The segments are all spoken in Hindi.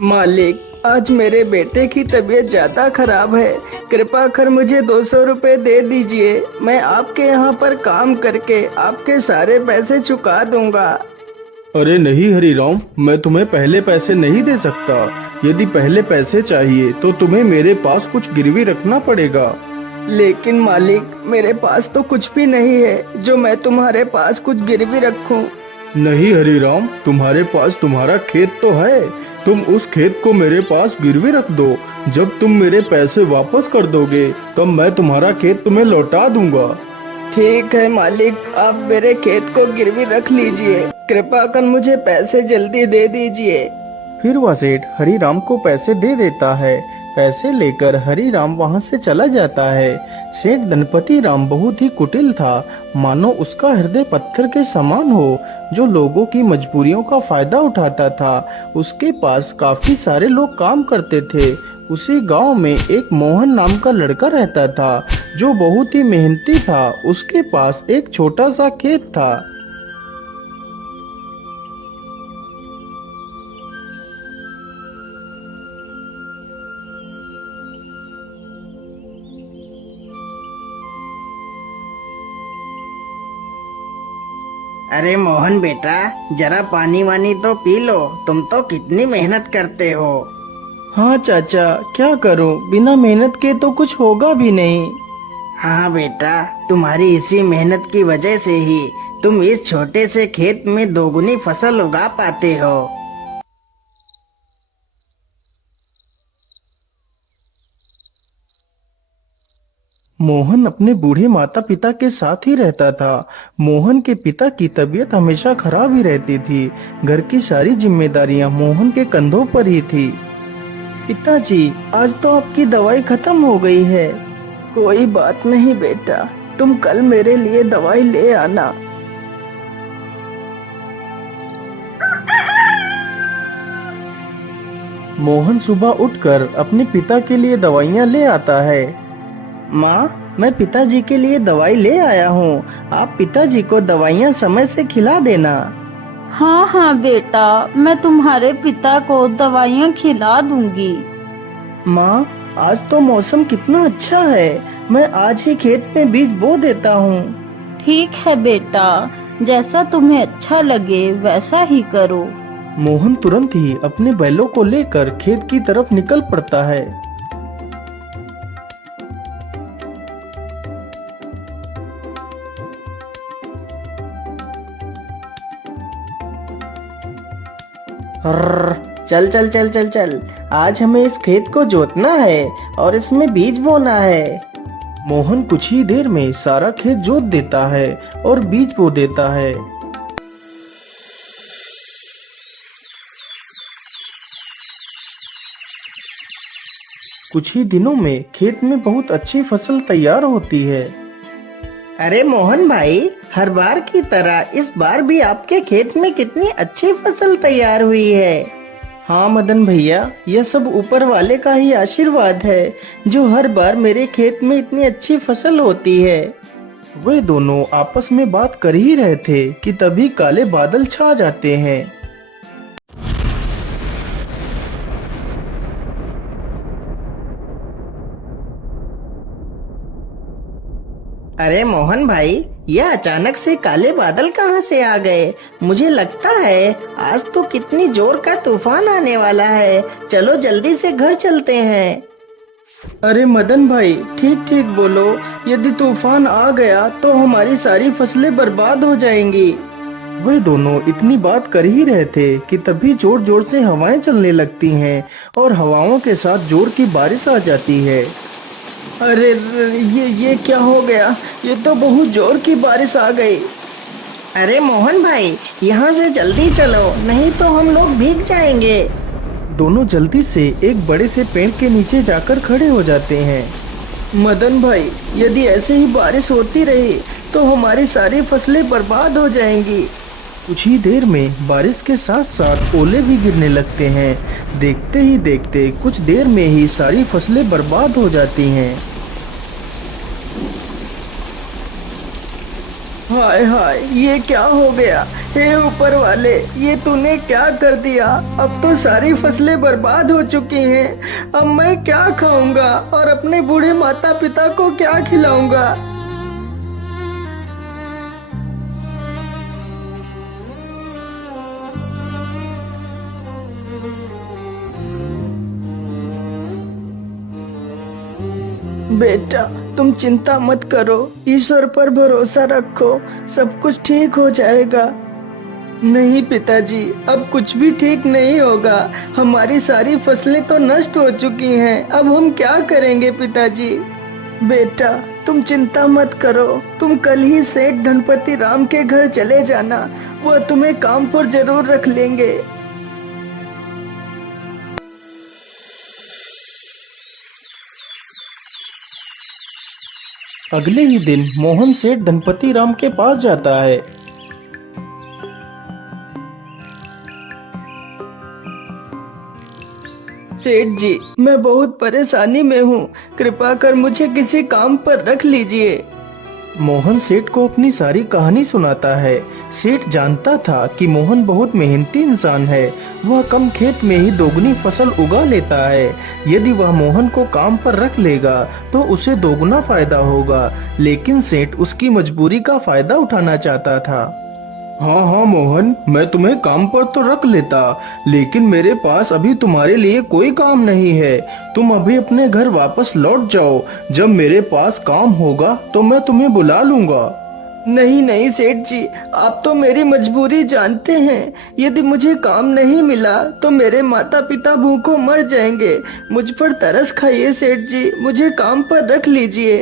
मालिक, आज मेरे बेटे की तबीयत ज्यादा खराब है। कृपा कर मुझे 200 रुपए दे दीजिए। मैं आपके यहाँ पर काम करके आपके सारे पैसे चुका दूंगा। अरे नहीं हरीराम, मैं तुम्हें पहले पैसे नहीं दे सकता। यदि पहले पैसे चाहिए तो तुम्हें मेरे पास कुछ गिरवी रखना पड़ेगा। लेकिन मालिक, मेरे पास तो कुछ भी नहीं है जो मैं तुम्हारे पास कुछ गिरवी रखूं। नहीं हरीराम, तुम्हारे पास तुम्हारा खेत तो है। तुम उस खेत को मेरे पास गिरवी रख दो। जब तुम मेरे पैसे वापस कर दोगे तब मैं तुम्हारा खेत तुम्हें लौटा दूंगा। ठीक है मालिक, आप मेरे खेत को गिरवी रख लीजिए। कृपा कर मुझे पैसे जल्दी दे दीजिए। फिर वह सेठ हरीराम को पैसे दे देता है। पैसे लेकर हरीराम वहाँ से चला जाता है। सेठ गणपति राम बहुत ही कुटिल था, मानो उसका हृदय पत्थर के समान हो, जो लोगों की मजबूरियों का फायदा उठाता था। उसके पास काफी सारे लोग काम करते थे। उसी गांव में एक मोहन नाम का लड़का रहता था, जो बहुत ही मेहनती था। उसके पास एक छोटा सा खेत था। अरे मोहन बेटा, जरा पानी वानी तो पी लो। तुम तो कितनी मेहनत करते हो। हाँ चाचा, क्या करूं, बिना मेहनत के तो कुछ होगा भी नहीं। हाँ बेटा, तुम्हारी इसी मेहनत की वजह से ही तुम इस छोटे से खेत में दोगुनी फसल उगा पाते हो। मोहन अपने बूढ़े माता पिता के साथ ही रहता था। मोहन के पिता की तबीयत हमेशा खराब ही रहती थी। घर की सारी जिम्मेदारियां मोहन के कंधों पर ही थी। पिताजी, आज तो आपकी दवाई खत्म हो गई है। कोई बात नहीं बेटा, तुम कल मेरे लिए दवाई ले आना। मोहन सुबह उठकर अपने पिता के लिए दवाइयां ले आता है। माँ, मैं पिताजी के लिए दवाई ले आया हूँ। आप पिताजी को दवाइयाँ समय से खिला देना। हाँ हाँ बेटा, मैं तुम्हारे पिता को दवाइयाँ खिला दूंगी। माँ, आज तो मौसम कितना अच्छा है। मैं आज ही खेत में बीज बो देता हूँ। ठीक है बेटा, जैसा तुम्हें अच्छा लगे वैसा ही करो। मोहन तुरंत ही अपने बैलों को लेकर खेत की तरफ निकल पड़ता है। हर्र, चल चल चल चल चल, आज हमें इस खेत को जोतना है और इसमें बीज बोना है। मोहन कुछ ही देर में सारा खेत जोत देता है और बीज बो देता है। कुछ ही दिनों में खेत में बहुत अच्छी फसल तैयार होती है। अरे मोहन भाई, हर बार की तरह इस बार भी आपके खेत में कितनी अच्छी फसल तैयार हुई है। हाँ मदन भैया, यह सब ऊपर वाले का ही आशीर्वाद है, जो हर बार मेरे खेत में इतनी अच्छी फसल होती है। वे दोनों आपस में बात कर ही रहे थे कि तभी काले बादल छा जाते हैं। अरे मोहन भाई, यह अचानक से काले बादल कहाँ से आ गए। मुझे लगता है आज तो कितनी जोर का तूफान आने वाला है। चलो जल्दी से घर चलते हैं। अरे मदन भाई, ठीक ठीक बोलो। यदि तूफान आ गया तो हमारी सारी फसलें बर्बाद हो जाएंगी। वे दोनों इतनी बात कर ही रहे थे कि तभी जोर जोर से हवाएं चलने लगती हैं और हवाओं के साथ जोर की बारिश आ जाती है। अरे ये क्या हो गया। ये तो बहुत जोर की बारिश आ गई। अरे मोहन भाई, यहाँ से जल्दी चलो, नहीं तो हम लोग भीग जाएंगे। दोनों जल्दी से एक बड़े से पेड़ के नीचे जाकर खड़े हो जाते हैं। मदन भाई, यदि ऐसे ही बारिश होती रही तो हमारी सारी फसलें बर्बाद हो जाएंगी। कुछ ही देर में बारिश के साथ साथ ओले भी गिरने लगते हैं। देखते ही देखते कुछ देर में ही सारी फसलें बर्बाद हो जाती हैं। हाय हाय, ये क्या हो गया। हे ऊपर वाले, ये तूने क्या कर दिया। अब तो सारी फसलें बर्बाद हो चुकी हैं। अब मैं क्या खाऊंगा और अपने बूढ़े माता पिता को क्या खिलाऊंगा। बेटा, तुम चिंता मत करो, ईश्वर पर भरोसा रखो, सब कुछ ठीक हो जाएगा। नहीं पिताजी, अब कुछ भी ठीक नहीं होगा। हमारी सारी फसलें तो नष्ट हो चुकी हैं। अब हम क्या करेंगे पिताजी। बेटा, तुम चिंता मत करो। तुम कल ही सेठ धनपति राम के घर चले जाना। वह तुम्हें काम पर जरूर रख लेंगे। अगले ही दिन मोहन सेठ धनपति राम के पास जाता है। सेठ जी, मैं बहुत परेशानी में हूँ। कृपा कर मुझे किसी काम पर रख लीजिए। मोहन सेठ को अपनी सारी कहानी सुनाता है। सेठ जानता था कि मोहन बहुत मेहनती इंसान है। वह कम खेत में ही दोगुनी फसल उगा लेता है। यदि वह मोहन को काम पर रख लेगा तो उसे दोगुना फायदा होगा। लेकिन सेठ उसकी मजबूरी का फायदा उठाना चाहता था। हाँ हाँ मोहन, मैं तुम्हें काम पर तो रख लेता, लेकिन मेरे पास अभी तुम्हारे लिए कोई काम नहीं है। तुम अभी अपने घर वापस लौट जाओ। जब मेरे पास काम होगा तो मैं तुम्हें बुला लूंगा। नहीं नहीं सेठ जी, आप तो मेरी मजबूरी जानते हैं। यदि मुझे काम नहीं मिला तो मेरे माता पिता भूखों मर जाएंगे। मुझ पर तरस खाइए सेठ जी, मुझे काम पर रख लीजिए।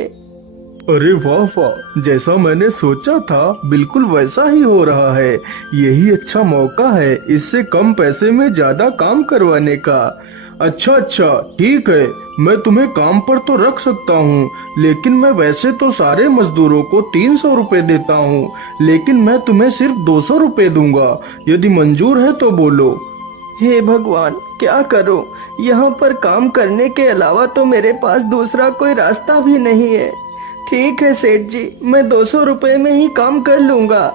अरे वाह वाह, जैसा मैंने सोचा था बिल्कुल वैसा ही हो रहा है। यही अच्छा मौका है इससे कम पैसे में ज्यादा काम करवाने का। अच्छा अच्छा, ठीक है, मैं तुम्हें काम पर तो रख सकता हूँ, लेकिन मैं वैसे तो सारे मजदूरों को 300 रुपए देता हूँ, लेकिन मैं तुम्हें सिर्फ 200 रुपए दूंगा। यदि मंजूर है तो बोलो। हे भगवान, क्या करूं। यहाँ पर काम करने के अलावा तो मेरे पास दूसरा कोई रास्ता भी नहीं है। ठीक है सेठ जी, मैं 200 रुपए में ही काम कर लूंगा।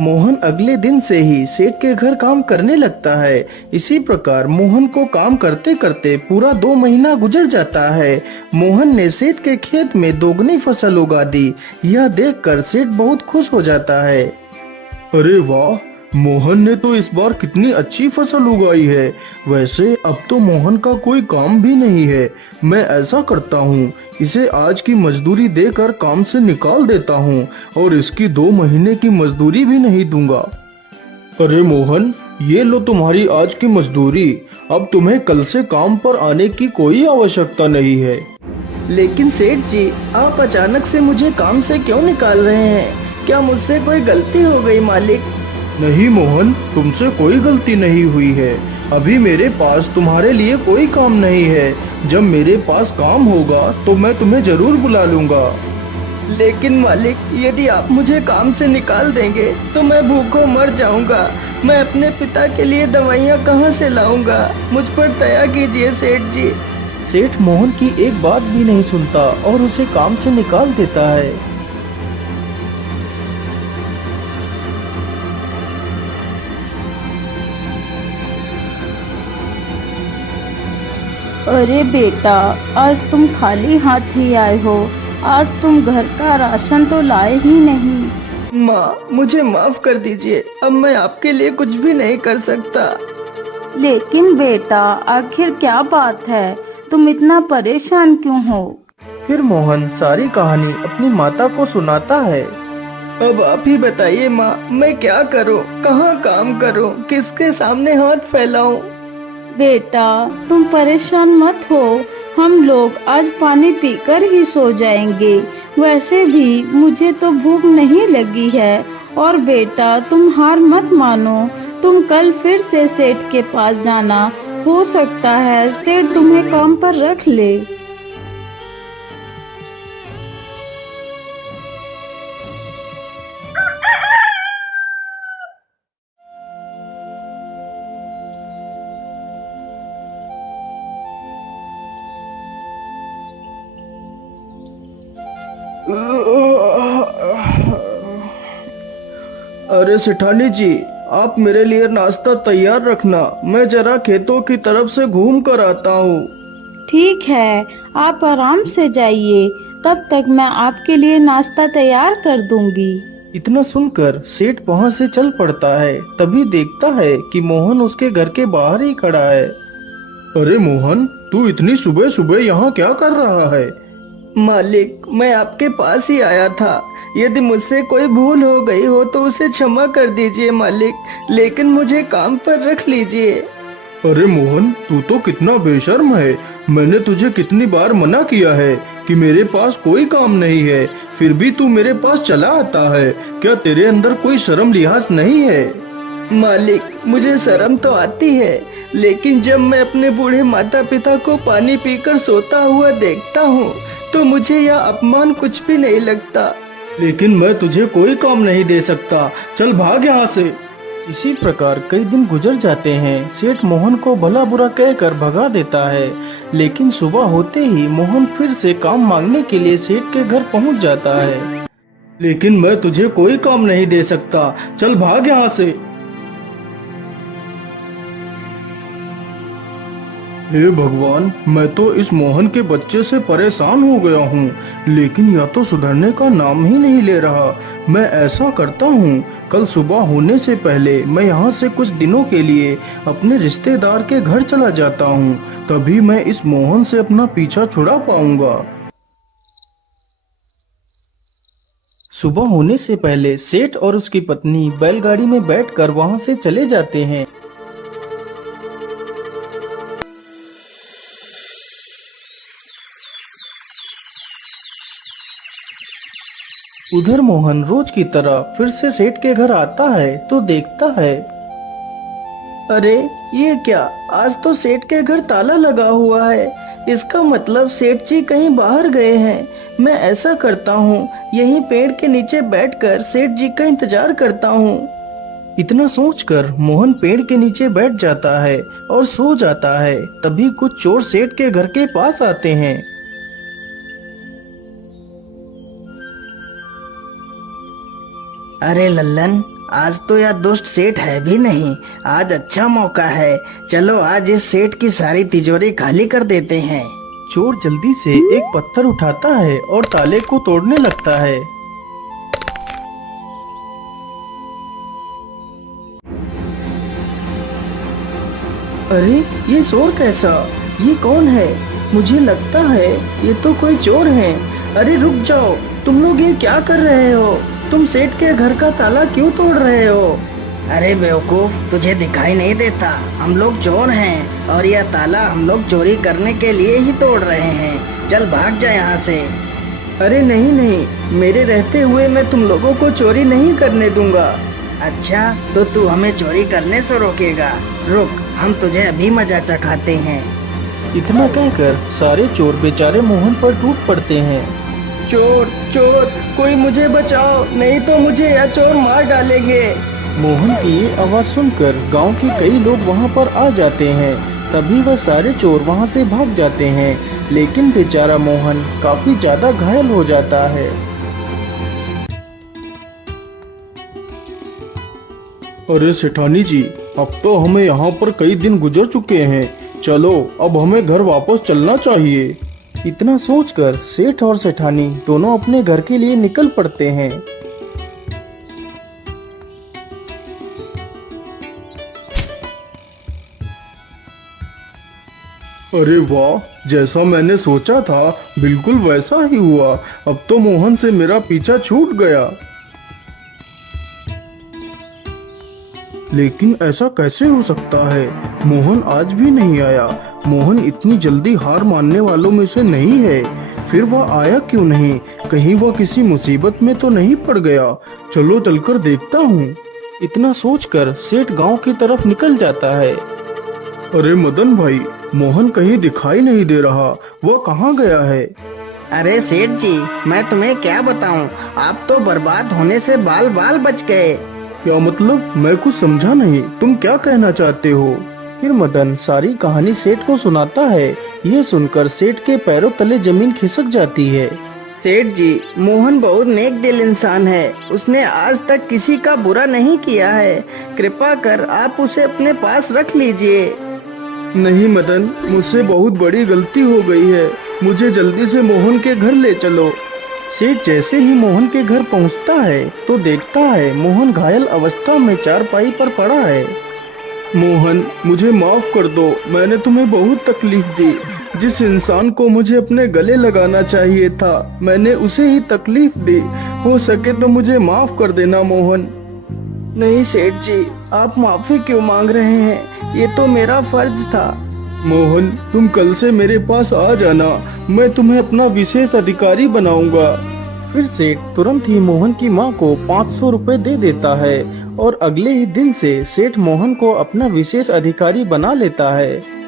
मोहन अगले दिन से ही सेठ के घर काम करने लगता है। इसी प्रकार मोहन को काम करते करते पूरा 2 महीना गुजर जाता है। मोहन ने सेठ के खेत में दोगुनी फसल उगा दी। यह देखकर सेठ बहुत खुश हो जाता है। अरे वाह, मोहन ने तो इस बार कितनी अच्छी फसल उगाई है। वैसे अब तो मोहन का कोई काम भी नहीं है। मैं ऐसा करता हूँ, इसे आज की मजदूरी देकर काम से निकाल देता हूँ और इसकी 2 महीने की मजदूरी भी नहीं दूंगा। अरे मोहन, ये लो तुम्हारी आज की मजदूरी। अब तुम्हें कल से काम पर आने की कोई आवश्यकता नहीं है। लेकिन सेठ जी, आप अचानक से मुझे काम से क्यों निकाल रहे हैं। क्या मुझसे कोई गलती हो गई मालिक। नहीं मोहन, तुमसे कोई गलती नहीं हुई है। अभी मेरे पास तुम्हारे लिए कोई काम नहीं है। जब मेरे पास काम होगा तो मैं तुम्हें जरूर बुला लूंगा। लेकिन मालिक, यदि आप मुझे काम से निकाल देंगे तो मैं भूखों मर जाऊंगा। मैं अपने पिता के लिए दवाइयाँ कहाँ से लाऊंगा। मुझ पर दया कीजिए सेठ जी। सेठ मोहन की एक बात भी नहीं सुनता और उसे काम से निकाल देता है। अरे बेटा, आज तुम खाली हाथ ही आए हो। आज तुम घर का राशन तो लाए ही नहीं। माँ, मुझे माफ कर दीजिए। अब मैं आपके लिए कुछ भी नहीं कर सकता। लेकिन बेटा, आखिर क्या बात है, तुम इतना परेशान क्यों हो? फिर मोहन सारी कहानी अपनी माता को सुनाता है। अब आप ही बताइए माँ, मैं क्या करूँ, कहाँ काम करूँ, किसके सामने हाथ फैलाऊं। बेटा, तुम परेशान मत हो। हम लोग आज पानी पीकर ही सो जाएंगे। वैसे भी मुझे तो भूख नहीं लगी है। और बेटा, तुम हार मत मानो। तुम कल फिर से सेठ के पास जाना। हो सकता है सेठ तुम्हें काम पर रख ले। अरे सेठानी जी, आप मेरे लिए नाश्ता तैयार रखना, मैं जरा खेतों की तरफ से घूम कर आता हूँ। ठीक है, आप आराम से जाइए, तब तक मैं आपके लिए नाश्ता तैयार कर दूंगी। इतना सुनकर सेठ वहाँ से चल पड़ता है। तभी देखता है कि मोहन उसके घर के बाहर ही खड़ा है। अरे मोहन, तू इतनी सुबह सुबह यहाँ क्या कर रहा है? मालिक, मैं आपके पास ही आया था। यदि मुझसे कोई भूल हो गई हो तो उसे क्षमा कर दीजिए मालिक, लेकिन मुझे काम पर रख लीजिए। अरे मोहन, तू तो कितना बेशर्म है। मैंने तुझे कितनी बार मना किया है कि मेरे पास कोई काम नहीं है, फिर भी तू मेरे पास चला आता है। क्या तेरे अंदर कोई शर्म लिहाज नहीं है? मालिक, मुझे शर्म तो आती है, लेकिन जब मैं अपने बूढ़े माता पिता को पानी पीकर सोता हुआ देखता हूँ तो मुझे यह अपमान कुछ भी नहीं लगता। लेकिन मैं तुझे कोई काम नहीं दे सकता, चल भाग यहाँ से। इसी प्रकार कई दिन गुजर जाते हैं। सेठ मोहन को भला बुरा कहकर भगा देता है, लेकिन सुबह होते ही मोहन फिर से काम मांगने के लिए सेठ के घर पहुंच जाता है। लेकिन मैं तुझे कोई काम नहीं दे सकता, चल भाग यहाँ से। हे भगवान, मैं तो इस मोहन के बच्चे से परेशान हो गया हूँ, लेकिन यह तो सुधरने का नाम ही नहीं ले रहा। मैं ऐसा करता हूँ, कल सुबह होने से पहले मैं यहाँ से कुछ दिनों के लिए अपने रिश्तेदार के घर चला जाता हूँ, तभी मैं इस मोहन से अपना पीछा छुड़ा पाऊंगा। सुबह होने से पहले सेठ और उसकी पत्नी बैलगाड़ी में बैठकर वहाँ से चले जाते हैं। उधर मोहन रोज की तरह फिर से सेठ के घर आता है तो देखता है, अरे ये क्या, आज तो सेठ के घर ताला लगा हुआ है। इसका मतलब सेठ जी कहीं बाहर गए हैं। मैं ऐसा करता हूँ, यहीं पेड़ के नीचे बैठकर सेठ जी का इंतजार करता हूँ। इतना सोचकर मोहन पेड़ के नीचे बैठ जाता है और सो जाता है। तभी कुछ चोर सेठ के घर के पास आते हैं। अरे लल्लन, आज तो यह दुष्ट सेठ है भी नहीं। आज अच्छा मौका है, चलो आज इस सेठ की सारी तिजोरी खाली कर देते हैं। चोर जल्दी से एक पत्थर उठाता है और ताले को तोड़ने लगता है। अरे ये शोर कैसा? ये कौन है? मुझे लगता है ये तो कोई चोर है। अरे रुक जाओ, तुम लोग ये क्या कर रहे हो? तुम सेठ के घर का ताला क्यों तोड़ रहे हो? अरे बेवकूफ, तुझे दिखाई नहीं देता? हम लोग चोर हैं और यह ताला हम लोग चोरी करने के लिए ही तोड़ रहे हैं। चल भाग जा यहाँ से। अरे नहीं नहीं, मेरे रहते हुए मैं तुम लोगों को चोरी नहीं करने दूंगा। अच्छा, तो तू हमें चोरी करने से रोकेगा? रुक, हम तुझे अभी मजा चखाते हैं। इतना कहकर सारे चोर बेचारे मोहन पर टूट पड़ते हैं। चोर चोर, कोई मुझे बचाओ, नहीं तो मुझे यह चोर मार डालेंगे। मोहन की ये आवाज सुनकर गांव के कई लोग वहां पर आ जाते हैं। तभी वह सारे चोर वहां से भाग जाते हैं, लेकिन बेचारा मोहन काफी ज्यादा घायल हो जाता है। अरे सेठानी जी, अब तो हमें यहाँ पर कई दिन गुजर चुके हैं, चलो अब हमें घर वापस चलना चाहिए। इतना सोचकर सेठ और सेठानी दोनों अपने घर के लिए निकल पड़ते हैं। अरे वाह, जैसा मैंने सोचा था बिल्कुल वैसा ही हुआ। अब तो मोहन से मेरा पीछा छूट गया। लेकिन ऐसा कैसे हो सकता है? मोहन आज भी नहीं आया। मोहन इतनी जल्दी हार मानने वालों में से नहीं है। फिर वह आया क्यों नहीं? कहीं वह किसी मुसीबत में तो नहीं पड़ गया? चलो चलकर देखता हूँ। इतना सोचकर सेठ गांव की तरफ निकल जाता है। अरे मदन भाई, मोहन कहीं दिखाई नहीं दे रहा, वह कहाँ गया है? अरे सेठ जी, मैं तुम्हें क्या बताऊं, आप तो बर्बाद होने से बाल बाल बच गए। क्या मतलब? मैं कुछ समझा नहीं, तुम क्या कहना चाहते हो? फिर मदन सारी कहानी सेठ को सुनाता है। ये सुनकर सेठ के पैरों तले जमीन खिसक जाती है। सेठ जी, मोहन बहुत नेक दिल इंसान है। उसने आज तक किसी का बुरा नहीं किया है। कृपा कर आप उसे अपने पास रख लीजिए। नहीं मदन, मुझसे बहुत बड़ी गलती हो गई है। मुझे जल्दी से मोहन के घर ले चलो। सेठ जैसे ही मोहन के घर पहुंचता है तो देखता है मोहन घायल अवस्था में चारपाई पर पड़ा है। मोहन, मुझे माफ कर दो, मैंने तुम्हें बहुत तकलीफ दी। जिस इंसान को मुझे अपने गले लगाना चाहिए था, मैंने उसे ही तकलीफ दी। हो सके तो मुझे माफ कर देना मोहन। नहीं सेठ जी, आप माफी क्यों मांग रहे हैं? ये तो मेरा फर्ज था। मोहन, तुम कल से मेरे पास आ जाना, मैं तुम्हें अपना विशेष अधिकारी बनाऊंगा। फिर सेठ तुरंत ही मोहन की माँ को 500 रुपए दे देता है और अगले ही दिन से सेठ मोहन को अपना विशेष अधिकारी बना लेता है।